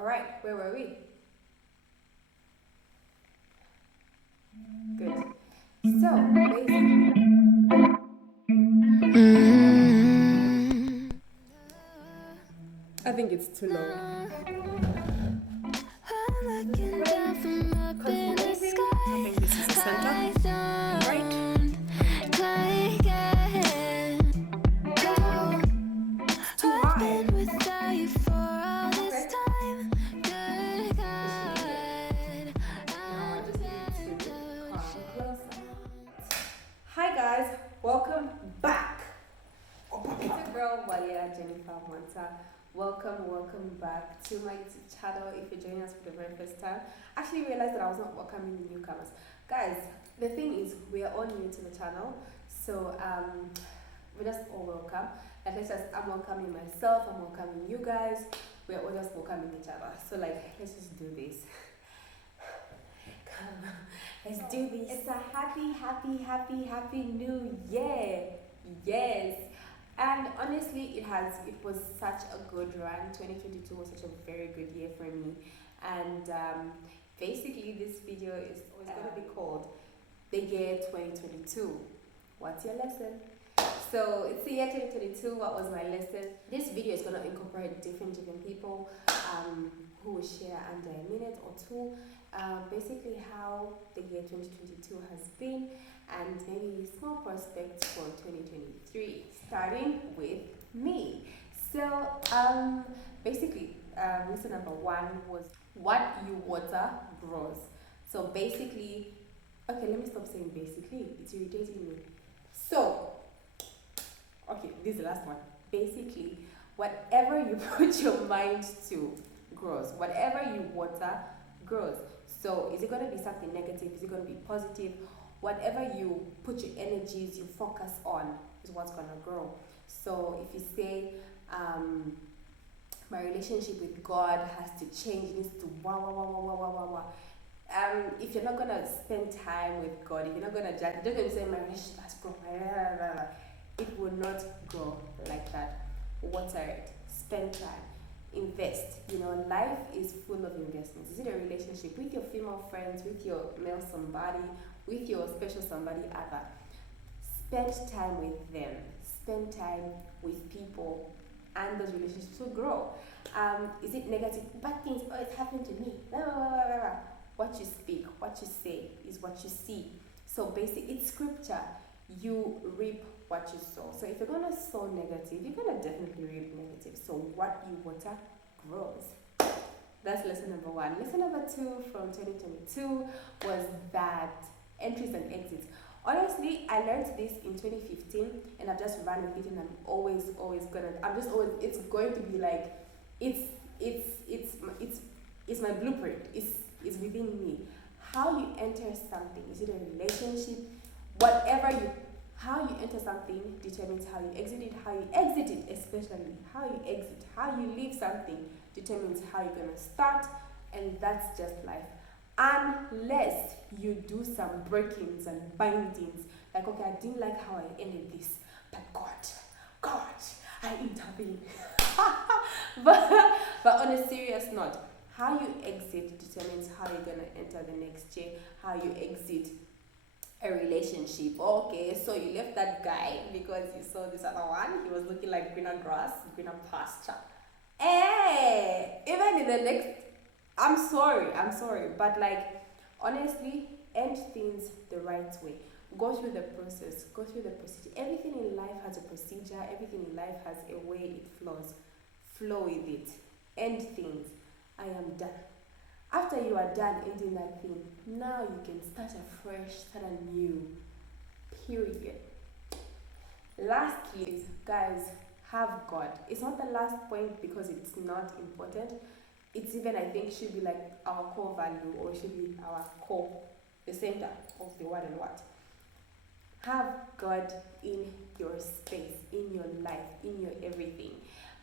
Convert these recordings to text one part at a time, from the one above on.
Alright, where were we? Good. So, basically, I think it's too low. I think this is the center. Right? It's too high. Now I just need to come closer. Hi guys, welcome back. It's your girl Walia Jennifer Monta. Welcome back to my YouTube channel. If you're joining us for the very first time, I actually realized that I was not welcoming the newcomers. Guys, the thing is, we are all new to the channel, so we're just all welcome. Like I'm welcoming myself, I'm welcoming you guys. We're all just welcoming each other. So let's just do this. Come on, let's do this. It's a happy new year. Yes. And honestly, it was such a good run. 2022 was such a very good year for me. And basically, this video is going to be called The Year 2022. What's your lesson? So it's the year 2022. What was my lesson? This video is going to incorporate different people who will share under a minute or two. Basically, how the year 2022 has been, and maybe small prospects for 2023, starting with me. So basically, lesson number one was what you water grows. So basically, okay, let me stop saying basically, it's irritating me. So okay, this is the last one. Basically, whatever you put your mind to grows. Whatever you water grows. So is it going to be something negative? Is it going to be positive? Whatever you put your energies, you focus on is what's going to grow. So if you say, my relationship with God has to change, it needs to if you're not going to spend time with God, if you're not going to judge, you're going to say my relationship has to grow, it will not grow like that. Water it, spend time, invest. Life is full of investments. Is it a relationship with your female friends, with your male somebody, with your special somebody other? Spend time with them. Spend time with people, and those relationships will grow. Is it negative? Bad things. Oh, it's happened to me. What you speak, what you say, is what you see. So basically, it's scripture. You reap what you sow. So if you're gonna sow negative, you're gonna definitely reap negative. So what you water grows. That's lesson number one. Lesson number two from 2022 was that entries and exits. Honestly, I learned this in 2015, and I've just run with it, and I'm always gonna. It's going to be like, it's my blueprint. It's within me. How you enter something, is it a relationship? How you enter something determines how you exit it. How you exit it, especially how you leave something determines how you're gonna start, and that's just life. Unless you do some breakings and bindings, like, okay, I didn't like how I ended this, but God, I intervened. but on a serious note, how you exit determines how you're gonna enter the next year. How you exit a relationship. Okay, so you left that guy because you saw this other one. He was looking like greener grass, greener pasture. Hey, even in the next, I'm sorry, but honestly, end things the right way. Go through the process, go through the procedure. Everything in life has a procedure, everything in life has a way it flows. Flow with it. End things. I am done. After you are done ending that thing, now you can start afresh, start anew. Period. Lastly, guys, have God. It's not the last point because it's not important. It's even, I think, should be like our core value, or should be our core, the center of the what and what. Have God in your space, in your life, in your everything.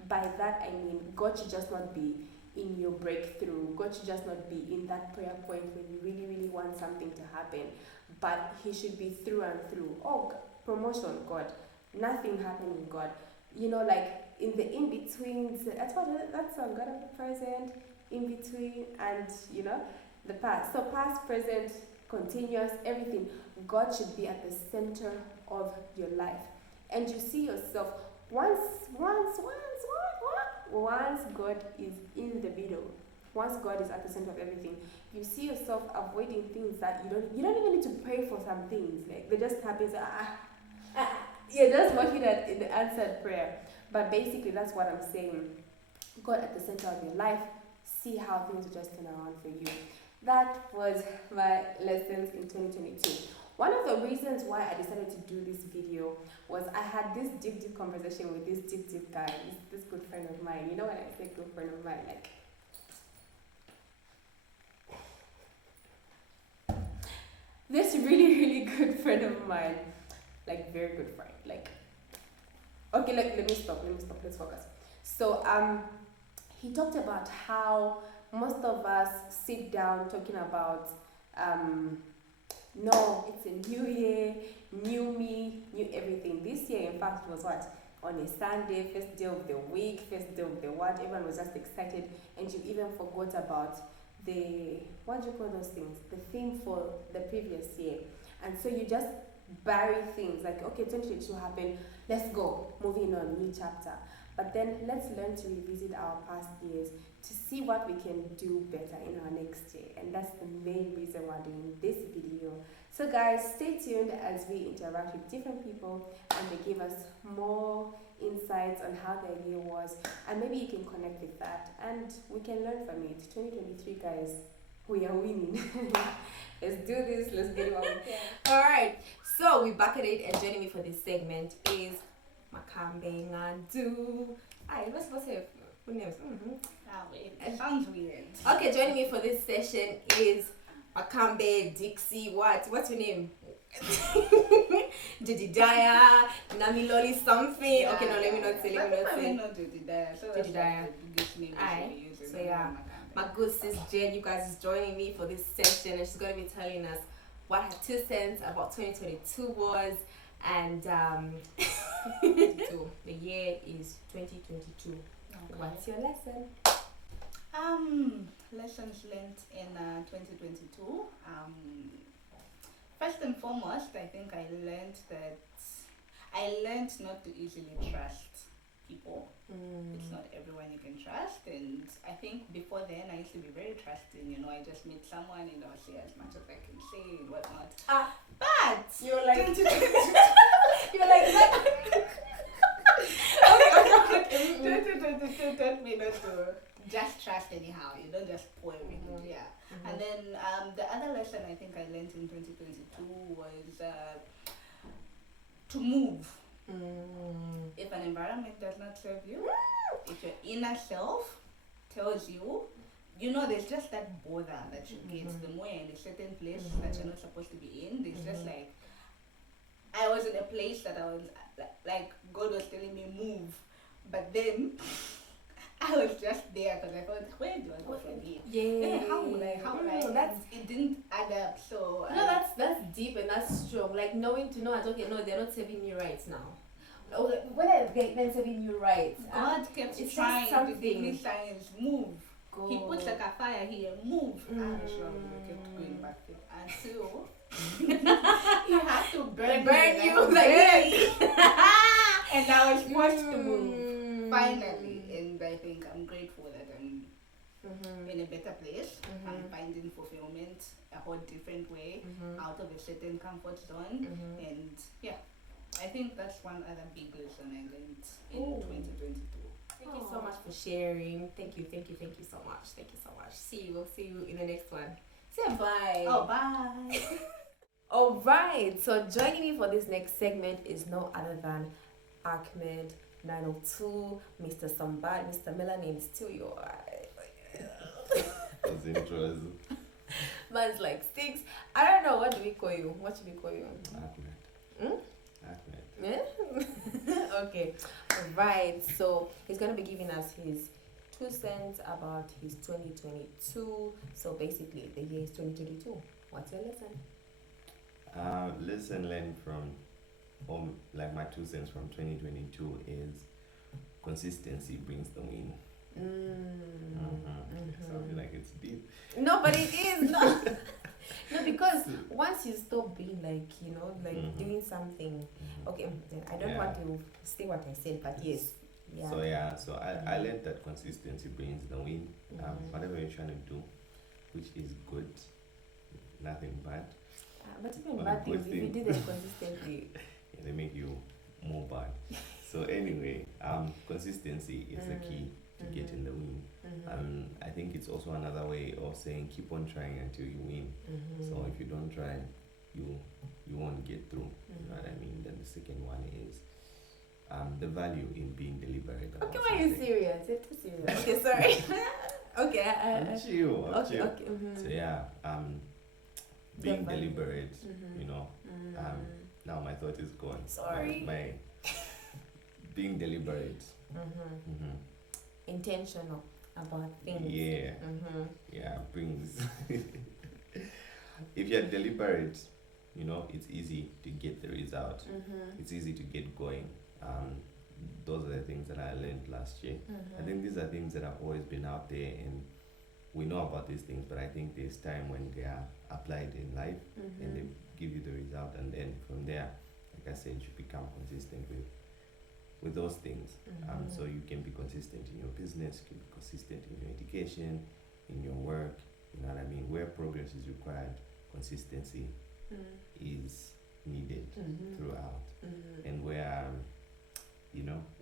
By that I mean, God should just not be in your breakthrough. God should just not be in that prayer point when you really want something to happen, but He should be through and through. Oh, promotion, God. Nothing happening, God. in the in betweens. That's what that song. God of the present, in between, and the past. So past, present, continuous, everything. God should be at the center of your life, and you see yourself once God is in the middle. Once God is at the center of everything, you see yourself avoiding things that you don't even need to pray for some things. Like they just happen. So, you're just working in the answered prayer. But basically, that's what I'm saying. God at the center of your life. See how things will just turn around for you. That was my lessons in 2022. One of the reasons why I decided to do this video was I had this deep conversation with this deep guy, this good friend of mine. You know when I say good friend of mine, like this really good friend of mine, like very good friend. Like, okay, let me stop. Let's focus. So he talked about how most of us sit down talking about no, it's a new year, new me, new everything. This year, in fact, was what? On a Sunday, first day of the week, first day of the what? Everyone was just excited, and you even forgot about the, what do you call those things? The theme for the previous year. And so you just bury things like, okay, 2022 happened, let's go, moving on, new chapter. But then let's learn to revisit our past years to see what we can do better in our next year. And that's the main reason we're doing this video. So guys, stay tuned as we interact with different people and they give us more insights on how their year was. And maybe you can connect with that and we can learn from it. 2023 guys, we are winning. Let's do this, let's get it on. Alright, so we're back at it and joining me for this segment is Makambe Ngandu. I'm not supposed to have full names. It sounds weird. Okay, joining me for this session is Makambe Dixie. What's your name? Jedediah, Namiloli something. Yeah, okay, no, let me not say. Not Jedediah. So that's Jedediah. the biggest name we use. So yeah, my good sis Jen, you guys is joining me for this session and she's going to be telling us what her 2 cents about 2022 was. And the year is 2022. Okay. What's your lesson? Lessons learned in 2022. First and foremost, I think I learned not to easily trust people. It's not everyone you can trust, and I think before then I used to be very trusting. I just meet someone and I'll say as much as I can say and whatnot. But you're like you're like that. 2022 taught me not to just trust anyhow. You don't just pour everything. Yeah. And then the other lesson I think I learned in 2022 was to move. If an environment does not serve you, if your inner self tells you, there's just that bother that you get the more you're in a certain place that you're not supposed to be in. There's just like, I was in a place that I was like God was telling me move, but then I was just there because I thought, where do I go from here? Yeah. How would I? It didn't add up. So no, that's deep and that's strong. Like knowing to know that okay, no, they're not serving me right now. When are they serving you right? God kept trying to give me signs. Move. Go. He puts like a fire here. Move. And so I kept going back until you have to burn you like and I was forced to move finally. And I think I'm grateful that I'm in a better place. I'm finding fulfillment a whole different way out of a certain comfort zone. And yeah, I think that's one other big lesson I learned in 2022. Thank you so much for sharing. Thank you so much. Thank you so much. We'll see you in the next one. Say bye. Oh, bye. Alright, so joining me for this next segment is no other than Ahmed 902, Mr. Somebody, Mr. Melanin, still your Those intros. Man's like 6. I don't know, what do we call you? What should we call you? Ahmed. Ahmed. Yeah? Okay. Alright, so he's gonna be giving us his 2 cents about his 2022. So basically the year is 2022. What's your lesson? Lesson learned from, like my 2 cents from 2022 is consistency brings the win. Sounds like it's deep. No, but it is not. No, because once you stop being like, doing something, okay, I don't want to say what I said, but yes. Yeah. So I learned that consistency brings the win. Whatever you're trying to do, which is good, nothing bad. But even bad things, if you do them consistently, they make you more bad. So anyway, consistency is the key to getting the win. I think it's also another way of saying keep on trying until you win. So if you don't try, you won't get through. You know what I mean? Then the second one is the value in being deliberate. Okay, why are you serious? You're too serious. Okay, sorry. Okay. I'm chill. Okay. So being deliberate. Now my thought is gone. Sorry. My being deliberate. Intentional about things. Yeah, brings. If you're deliberate, it's easy to get the result. It's easy to get going. Those are the things that I learned last year. I think these are things that have always been out there, and we know about these things, but I think there's time when they are applied in life and they give you the result, and then from there, like I said, you become consistent with those things. So you can be consistent in your business, you can be consistent in your education, in your work, you know what I mean? Where progress is required, consistency is needed throughout. And where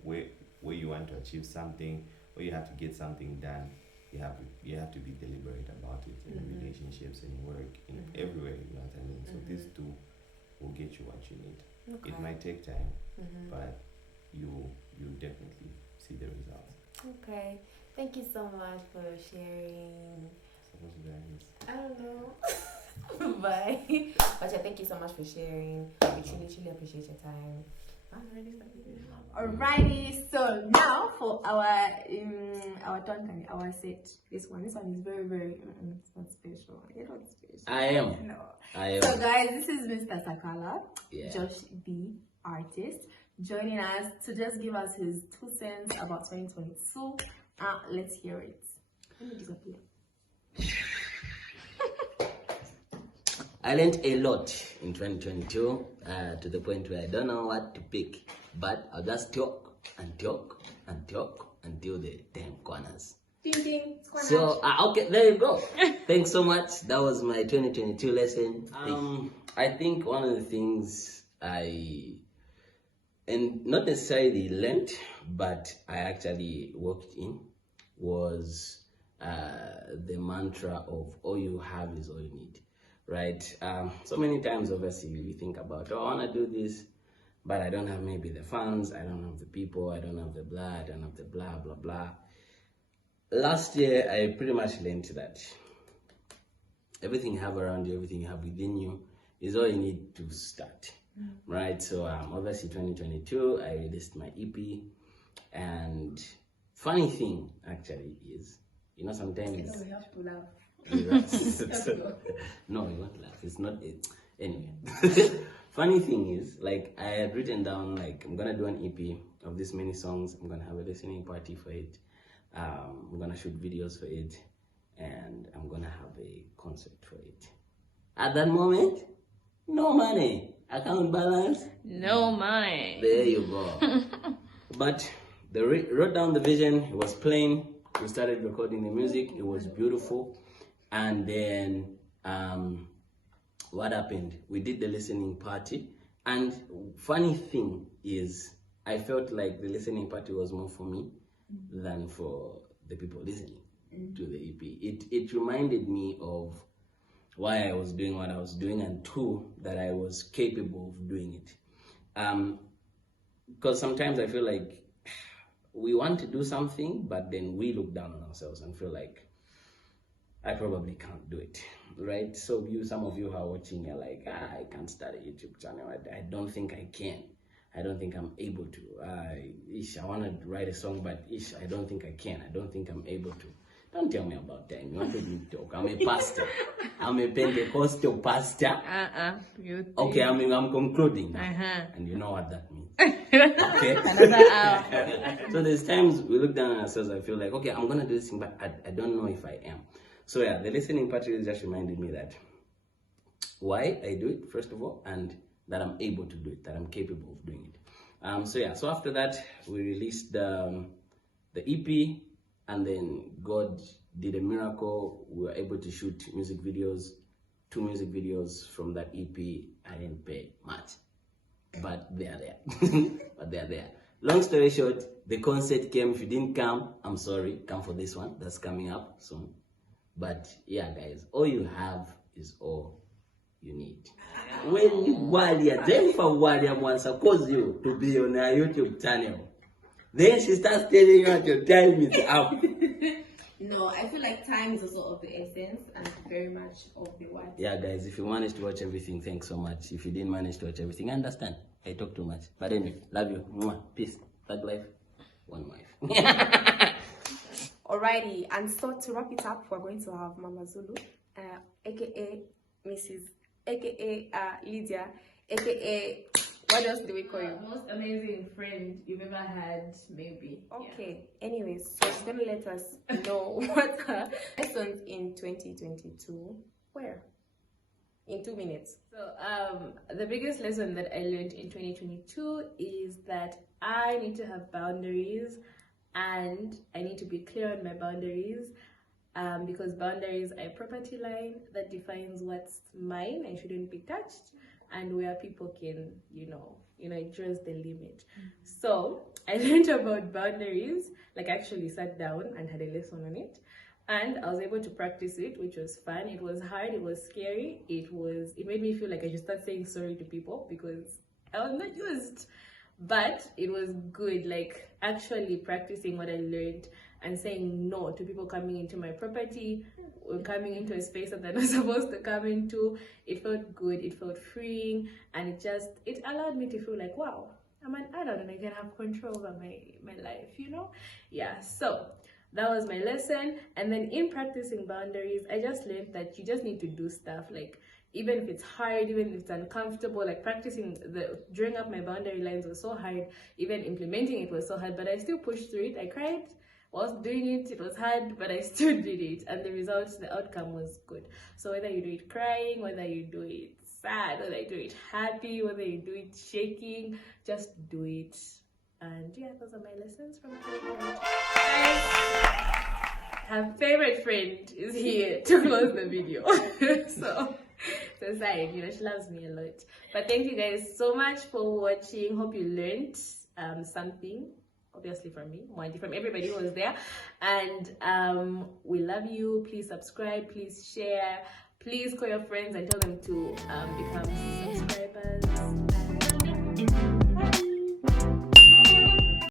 where you want to achieve something, or you have to get something done, you have to be deliberate about it in relationships, in work, in everywhere, you know what I mean? So these two will get you what you need. Okay. It might take time, but you definitely see the results. Okay. Thank you so much for sharing. Supposed to be like this. I don't know. Bye. But yeah, thank you so much for sharing. We truly appreciate your time. Alrighty, so now for our turn, our set. This one is very, very it's not special. It's not special. I am. No. I am. So guys, this is Mr. Sakala, Yeah. Josh B, artist, joining us to just give us his 2 cents about 2022. Let's hear it. Let me disappear. I learned a lot in 2022 to the point where I don't know what to pick, but I'll just talk and talk and talk until the damn corners. Ding ding. So, okay, there you go. Thanks so much. That was my 2022 lesson. I think one of the things and not necessarily learned, but I actually worked in, was the mantra of all you have is all you need. Right? So many times, obviously, we think about, I want to do this, but I don't have maybe the funds, I don't have the people, I don't have the blah, I don't have the blah, blah, blah. Last year, I pretty much learned that everything you have around you, everything you have within you, is all you need to start. Right? So, obviously, 2022, I released my EP, and funny thing, actually, is, sometimes... We have to laugh. No, we won't laugh. It's not it. Anyway, funny thing is, I had written down, I'm gonna do an EP of this many songs. I'm gonna have a listening party for it. I'm gonna shoot videos for it, and I'm gonna have a concert for it. At that moment, no money, account balance, no money. There you go. But they wrote down the vision. It was plain. We started recording the music. It was beautiful. And then what happened? We did the listening party. And funny thing is, I felt like the listening party was more for me than for the people listening to the EP. It reminded me of why I was doing what I was doing, and two, that I was capable of doing it. Because sometimes I feel like we want to do something, but then we look down on ourselves and feel like, I probably can't do it, right? So some of you who are watching, you're like, I can't start a YouTube channel. I don't think I can. I don't think I'm able to. I want to write a song, but I don't think I can. I don't think I'm able to. Don't tell me about time. You wanted me to talk. I'm a pastor. I'm a Pentecostal pastor. Okay, I'm concluding now. And you know what that means. Okay. Another hour. So there's times we look down on ourselves and feel like, okay, I'm gonna do this thing, but I don't know if I am. So yeah, the listening part really just reminded me that why I do it, first of all, and that I'm able to do it, that I'm capable of doing it. So yeah, so after that we released the EP, and then God did a miracle. We were able to shoot music videos, 2 music videos from that EP. I didn't pay much, but they are there. But they are there. Long story short, the concert came. If you didn't come, I'm sorry. Come for this one. That's coming up soon. But yeah, guys, all you have is all you need. When Jennifer Walia wants to cause you to be on her YouTube channel, then she starts telling you that your time is up. No, I feel like time is also of the essence and very much of the what. Yeah, guys, if you managed to watch everything, thanks so much. If you didn't manage to watch everything, I understand. I talk too much. But anyway, love you. Mwah. Peace. Thug life. One wife. Alrighty, and so to wrap it up, we're going to have Mama Zulu, aka Mrs. aka Lydia, aka what else do we call you? Most amazing friend you've ever had, maybe. Okay. Yeah. Anyways, so she's gonna let us know what her lessons in 2022 were. In 2 minutes. So the biggest lesson that I learned in 2022 is that I need to have boundaries, and I need to be clear on my boundaries, because boundaries are a property line that defines what's mine and shouldn't be touched, and where people can, it draws the limit. So I learned about boundaries, like actually sat down and had a lesson on it, and I was able to practice it, which was fun. It was hard, it was scary, it made me feel like I should start saying sorry to people because I was not used. But it was good, like actually practicing what I learned and saying no to people coming into my property or coming into a space that they're not supposed to come into. It felt good, it felt freeing, and it allowed me to feel like, wow, I'm an adult and I can have control over my life, Yeah, so that was my lesson. And then in practicing boundaries, I just learned that you just need to do stuff, like even if it's hard, even if it's uncomfortable, like practicing drawing up my boundary lines was so hard, even implementing it was so hard, but I still pushed through it. I cried whilst doing it. It was hard, but I still did it, and the outcome was good. So whether you do it crying, whether you do it sad, whether you do it happy, whether you do it shaking, just do it. And yeah, those are my lessons from 2022. Her favorite friend is here to close the video. so sorry, she loves me a lot. But thank you guys so much for watching. Hope you learned something, obviously from me, from everybody who was there. And we love you. Please subscribe, please share, please call your friends and tell them to become subscribers.